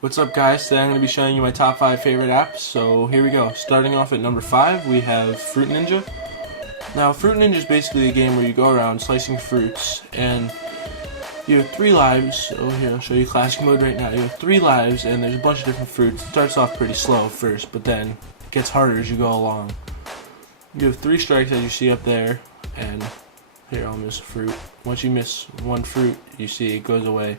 What's up, guys? Today I'm going to be showing you my top 5 favorite apps, so here we go. Starting off at number 5, we have Fruit Ninja. Now, Fruit Ninja is basically a game where you go around slicing fruits, and you have 3 lives. Oh, here, I'll show you classic mode right now. You have 3 lives, and there's a bunch of different fruits. It starts off pretty slow first, but then it gets harder as you go along. You have 3 strikes, as you see up there, and here, I'll miss a fruit. Once you miss 1 fruit, you see it goes away.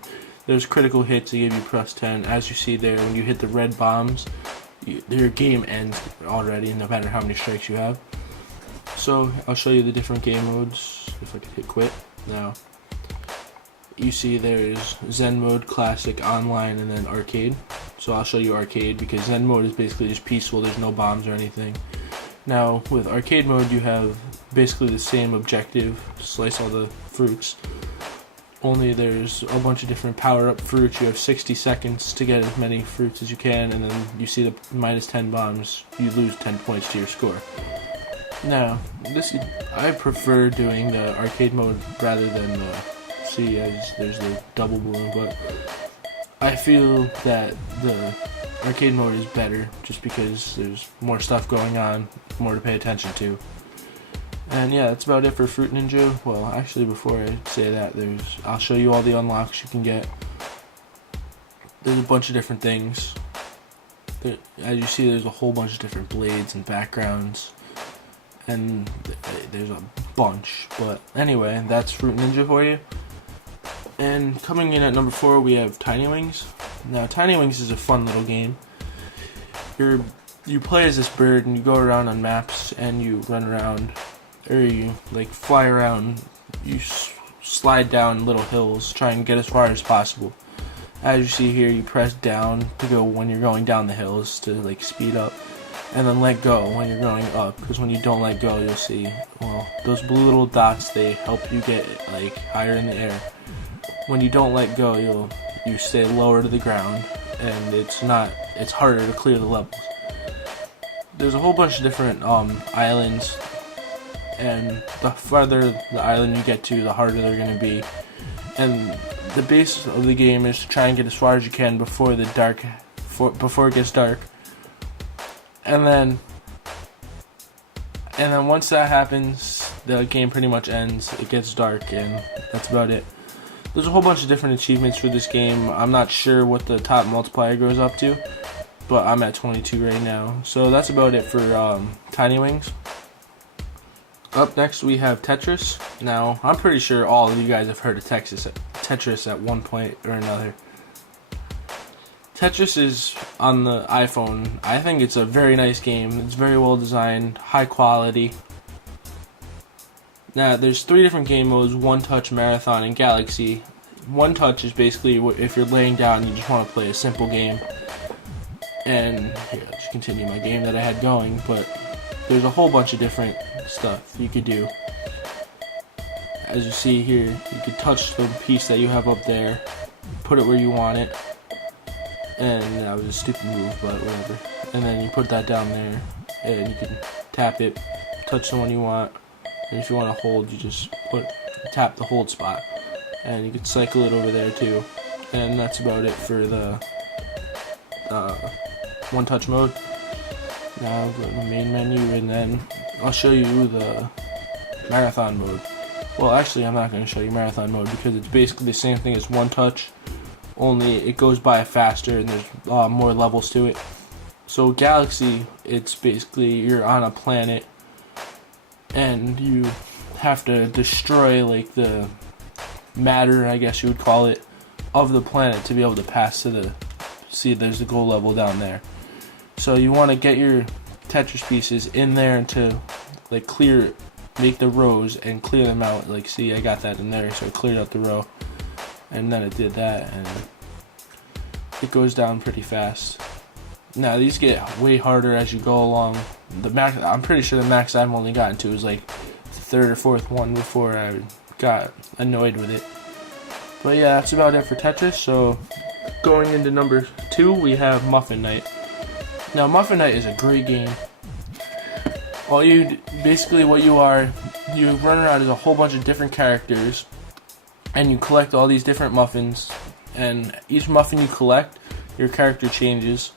There's critical hits, they give you plus 10. As you see there, when you hit the red bombs, your game ends already, no matter how many strikes you have. So, I'll show you the different game modes, if I could hit quit. Now, you see there's Zen mode, classic, online, and then arcade. So I'll show you arcade, because Zen mode is basically just peaceful, there's no bombs or anything. Now, with arcade mode, you have basically the same objective, slice all the fruits. Only there's a bunch of different power-up fruits. You have 60 seconds to get as many fruits as you can, and then you see the minus 10 bombs, you lose 10 points to your score. Now, I prefer doing the arcade mode rather than the, as there's the double balloon, but I feel that the arcade mode is better just because there's more stuff going on, more to pay attention to. And yeah, that's about it for Fruit Ninja. Well, actually, before I say that, I'll show you all the unlocks you can get. There's a bunch of different things. As you see, there's a whole bunch of different blades and backgrounds, and there's a bunch. But anyway, that's Fruit Ninja for you. And coming in at number 4, we have Tiny Wings. Now, Tiny Wings is a fun little game. You play as this bird, and you go around on maps, and you run around. Or you fly around, you slide down little hills, try and get as far as possible. As you see here, you press down to go when you're going down the hills to speed up, and then let go when you're going up, because when you don't let go, you'll see, well, those blue little dots, they help you get higher in the air. When you don't let go, you stay lower to the ground, and it's harder to clear the levels. There's a whole bunch of different islands, and the farther the island you get to, the harder they're going to be. And the base of the game is to try and get as far as you can before it gets dark. And then once that happens, the game pretty much ends. It gets dark, and that's about it. There's a whole bunch of different achievements for this game. I'm not sure what the top multiplier goes up to, but I'm at 22 right now. So that's about it for Tiny Wings. Up next, we have Tetris. Now, I'm pretty sure all of you guys have heard of Tetris at one point or another. Tetris is on the iPhone. I think it's a very nice game. It's very well designed, high quality. Now, there's 3 different game modes: One Touch, Marathon, and Galaxy. One Touch is basically if you're laying down and you just want to play a simple game. And here, I'll just continue my game that I had going, but there's a whole bunch of different stuff you could do. As you see here, you could touch the piece that you have up there, put it where you want it, and that was a stupid move, but whatever. And then you put that down there, and you can tap it, touch the one you want, and if you want to hold, you just tap the hold spot, and you can cycle it over there too. And that's about it for the One Touch mode. Now I'll go to the main menu, and then I'll show you the Marathon mode. Well, actually, I'm not going to show you Marathon mode because it's basically the same thing as One Touch, only it goes by faster and there's more levels to it. So Galaxy, it's basically you're on a planet and you have to destroy the matter, I guess you would call it, of the planet to be able to pass to there's the gold level down there. So you want to get your Tetris pieces in there and to make the rows and clear them out. See, I got that in there, so I cleared out the row, and then it did that, and it goes down pretty fast. Now these get way harder as you go along. I'm pretty sure the max I've only gotten to is the 3rd or 4th one before I got annoyed with it. But yeah, that's about it for Tetris. So going into number 2, we have Muffin Night. Now, Muffin Night is a great game. What you run around as a whole bunch of different characters, and you collect all these different muffins, and each muffin you collect your character changes.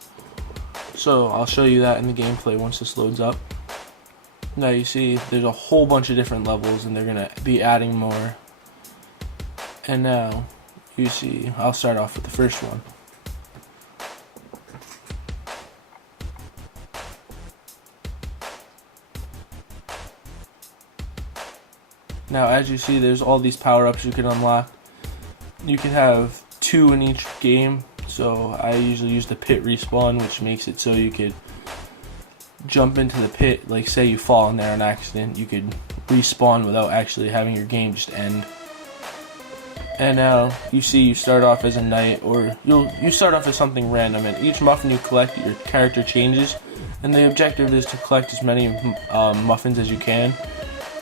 So I'll show you that in the gameplay once this loads up. Now you see there's a whole bunch of different levels, and they're gonna be adding more. And now you see, I'll start off with the first one. Now as you see, there's all these power-ups you can unlock. You can have 2 in each game, so I usually use the pit respawn, which makes it so you could jump into the pit. Like say you fall in there on accident, you could respawn without actually having your game just end. And now you see you start off as a knight, or you start off as something random, and each muffin you collect, your character changes, and the objective is to collect as many muffins as you can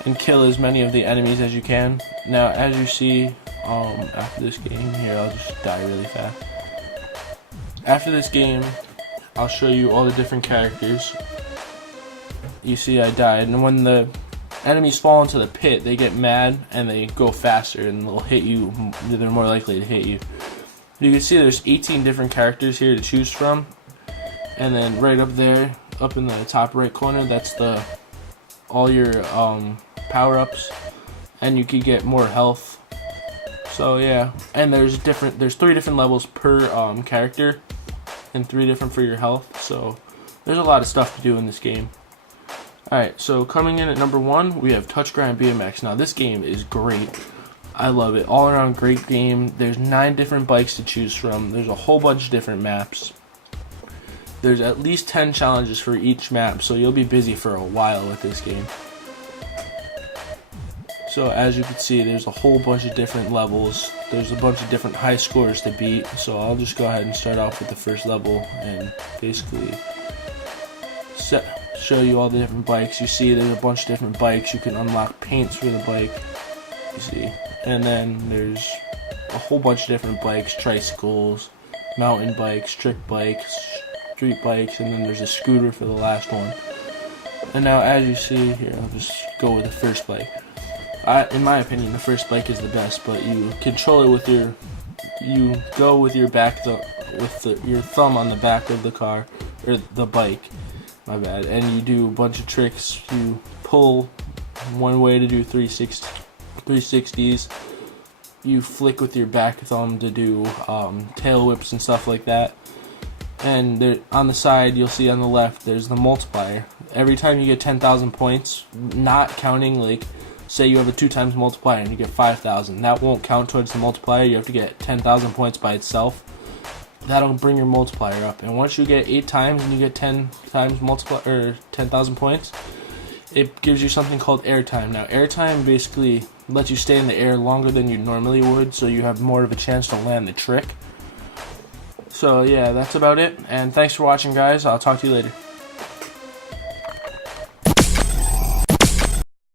and kill as many of the enemies as you can. Now as you see, after this game, here I'll just die really fast. After this game, I'll show you all the different characters. You see I died, and when the enemies fall into the pit, they get mad and they go faster, and they'll hit you. They're more likely to hit you. You can see there's 18 different characters here to choose from, and then right up there, up in the top right corner, that's all your power-ups, and you can get more health. So yeah, and there's 3 different levels per character, and 3 different for your health. So there's a lot of stuff to do in this game. Alright, so coming in at number 1, we have Touch Grind BMX. Now this game is great. I love it. All around great game. There's 9 different bikes to choose from. There's a whole bunch of different maps. There's at least 10 challenges for each map, so you'll be busy for a while with this game. So as you can see, there's a whole bunch of different levels. There's a bunch of different high scores to beat. So I'll just go ahead and start off with the first level and basically show you all the different bikes. You see there's a bunch of different bikes. You can unlock paints for the bike. You see. And then there's a whole bunch of different bikes, tricycles, mountain bikes, trick bikes, street bikes, and then there's a scooter for the last one. And now as you see here, I'll just go with the first bike. In my opinion, the first bike is the best, but you control it with you go with your your thumb on the back of the car, or the bike, my bad, and you do a bunch of tricks. You pull one way to do 360s, you flick with your back thumb to do tail whips and stuff like that. And there, on the side, you'll see on the left, there's the multiplier. Every time you get 10,000 points, not counting, like, say you have a 2 times multiplier and you get 5,000. That won't count towards the multiplier. You have to get 10,000 points by itself. That'll bring your multiplier up. And once you get 8 times and you get 10 times 10,000 points, it gives you something called airtime. Now, airtime basically lets you stay in the air longer than you normally would, so you have more of a chance to land the trick. So yeah, that's about it. And thanks for watching, guys. I'll talk to you later.